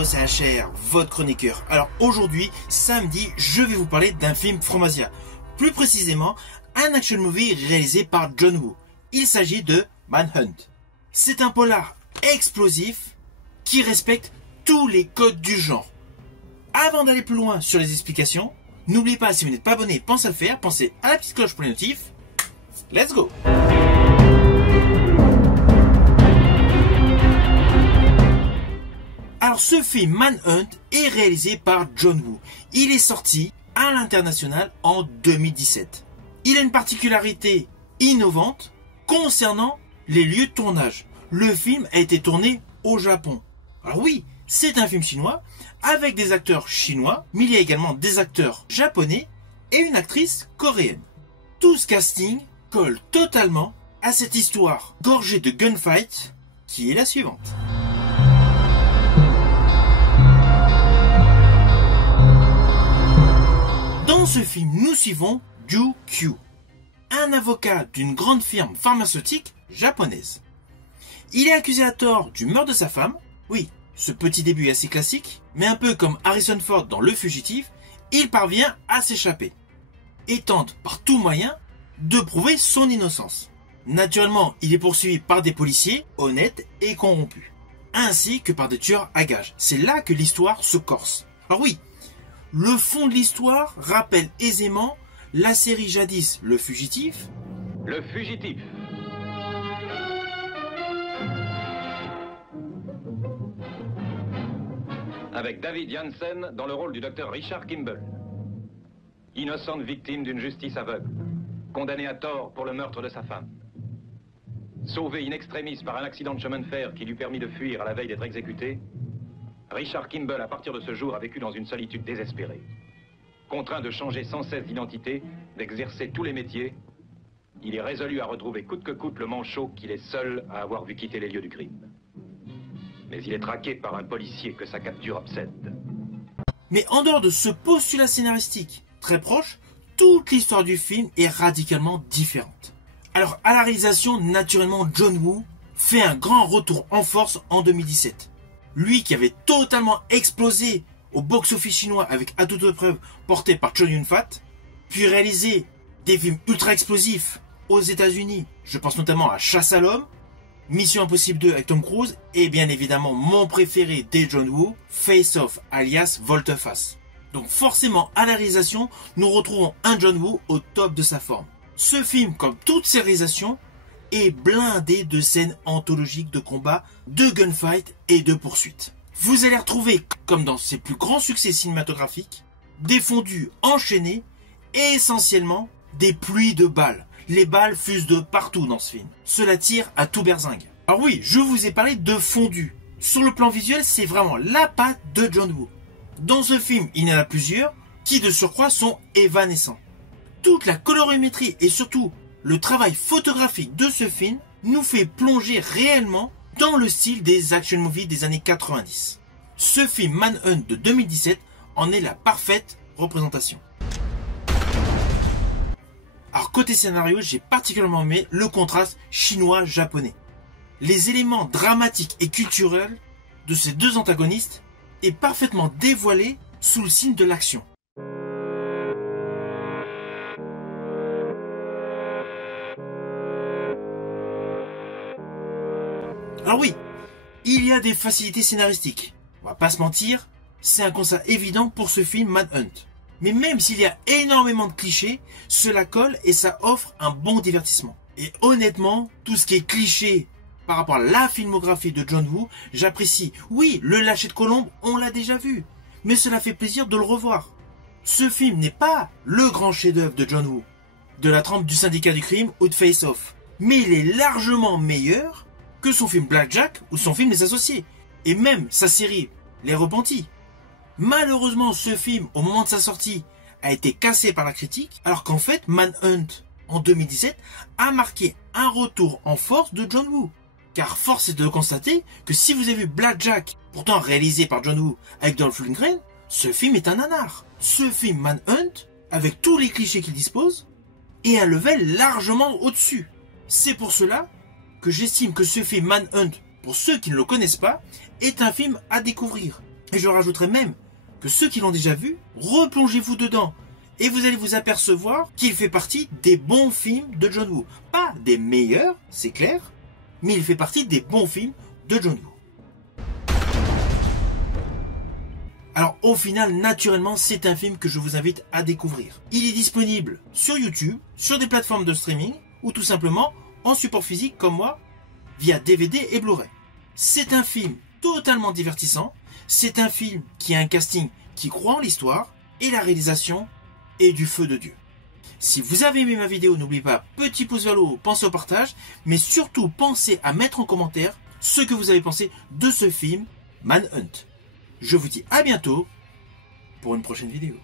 Hello, c'est HR, votre chroniqueur. Alors aujourd'hui, samedi, je vais vous parler d'un film From Asia. Plus précisément, un action movie réalisé par John Woo. Il s'agit de Manhunt. C'est un polar explosif qui respecte tous les codes du genre. Avant d'aller plus loin sur les explications, n'oubliez pas, si vous n'êtes pas abonné, pensez à le faire, pensez à la petite cloche pour les notifs. Let's go! Alors ce film Manhunt est réalisé par John Woo. Il est sorti à l'international en 2017. Il a une particularité innovante concernant les lieux de tournage. Le film a été tourné au Japon. Alors oui, c'est un film chinois avec des acteurs chinois, mais il y a également des acteurs japonais et une actrice coréenne. Tout ce casting colle totalement à cette histoire gorgée de gunfight qui est la suivante. Dans ce film, nous suivons Yu Kyu, un avocat d'une grande firme pharmaceutique japonaise. Il est accusé à tort du meurtre de sa femme. Oui, ce petit début est assez classique, mais un peu comme Harrison Ford dans Le Fugitif, il parvient à s'échapper et tente par tout moyen de prouver son innocence. Naturellement, il est poursuivi par des policiers honnêtes et corrompus, ainsi que par des tueurs à gages. C'est là que l'histoire se corse. Alors oui, le fond de l'histoire rappelle aisément la série jadis Le Fugitif. Le Fugitif. Avec David Janssen dans le rôle du docteur Richard Kimball. Innocente victime d'une justice aveugle, condamné à tort pour le meurtre de sa femme. Sauvé in extremis par un accident de chemin de fer qui lui permit de fuir à la veille d'être exécuté, Richard Kimball, à partir de ce jour, a vécu dans une solitude désespérée. Contraint de changer sans cesse d'identité, d'exercer tous les métiers, il est résolu à retrouver coûte que coûte le manchot qu'il est seul à avoir vu quitter les lieux du crime. Mais il est traqué par un policier que sa capture obsède. Mais en dehors de ce postulat scénaristique très proche, toute l'histoire du film est radicalement différente. Alors à la réalisation, naturellement, John Woo fait un grand retour en force en 2017. Lui qui avait totalement explosé au box-office chinois avec À toute preuve porté par Chow Yun-fat, puis réalisé des films ultra explosifs aux États-Unis. Je pense notamment à Chasse à l'homme, Mission Impossible 2 avec Tom Cruise et bien évidemment mon préféré des John Woo, Face Off alias Volte-Face. Donc forcément à la réalisation, nous retrouvons un John Woo au top de sa forme. Ce film, comme toutes ses réalisations, est blindé de scènes anthologiques de combats, de gunfight et de poursuites. Vous allez retrouver, comme dans ses plus grands succès cinématographiques, des fondus enchaînés et essentiellement des pluies de balles. Les balles fusent de partout dans ce film. Cela tire à tout berzingue. Alors oui, je vous ai parlé de fondus. Sur le plan visuel, c'est vraiment la patte de John Woo. Dans ce film, il y en a plusieurs qui de surcroît sont évanescents. Toute la colorimétrie et surtout le travail photographique de ce film nous fait plonger réellement dans le style des action movies des années 90. Ce film Manhunt de 2017 en est la parfaite représentation. Alors côté scénario, j'ai particulièrement aimé le contraste chinois-japonais. Les éléments dramatiques et culturels de ces deux antagonistes est parfaitement dévoilé sous le signe de l'action. Alors oui, il y a des facilités scénaristiques. On va pas se mentir, c'est un constat évident pour ce film Manhunt. Mais même s'il y a énormément de clichés, cela colle et ça offre un bon divertissement. Et honnêtement, tout ce qui est cliché par rapport à la filmographie de John Woo, j'apprécie. Oui, Le Lâcher de Colombe, on l'a déjà vu, mais cela fait plaisir de le revoir. Ce film n'est pas le grand chef-d'œuvre de John Woo, de la trempe du Syndicat du crime ou de Face Off, mais il est largement meilleur que son film Blackjack ou son film Les Associés, et même sa série Les Repentis. Malheureusement, ce film, au moment de sa sortie, a été cassé par la critique, alors qu'en fait, Manhunt, en 2017, a marqué un retour en force de John Woo. Car force est de constater que si vous avez vu Blackjack, pourtant réalisé par John Woo avec Dolph Lundgren, ce film est un nanar. Ce film Manhunt, avec tous les clichés qu'il dispose, est un level largement au-dessus. C'est pour cela que j'estime que ce film Manhunt, pour ceux qui ne le connaissent pas, est un film à découvrir. Et je rajouterai même que ceux qui l'ont déjà vu, replongez-vous dedans. Et vous allez vous apercevoir qu'il fait partie des bons films de John Woo. Pas des meilleurs, c'est clair, mais il fait partie des bons films de John Woo. Alors au final, naturellement, c'est un film que je vous invite à découvrir. Il est disponible sur YouTube, sur des plateformes de streaming, ou tout simplement en support physique comme moi, via DVD et Blu-ray. C'est un film totalement divertissant, c'est un film qui a un casting qui croit en l'histoire, et la réalisation est du feu de Dieu. Si vous avez aimé ma vidéo, n'oubliez pas, petit pouce vers le haut, pensez au partage, mais surtout pensez à mettre en commentaire ce que vous avez pensé de ce film, Manhunt. Je vous dis à bientôt pour une prochaine vidéo.